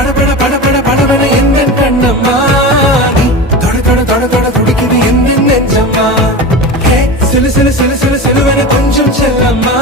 படபட படபட படபட எந்த கண்ணம்மா நீ தொட தொட தொட தொட துடிக்குது எந்த நெஞ்சம்மா சிலு சிலு சிலு சிலு சிலுவன கொஞ்சம் செல்லம்மா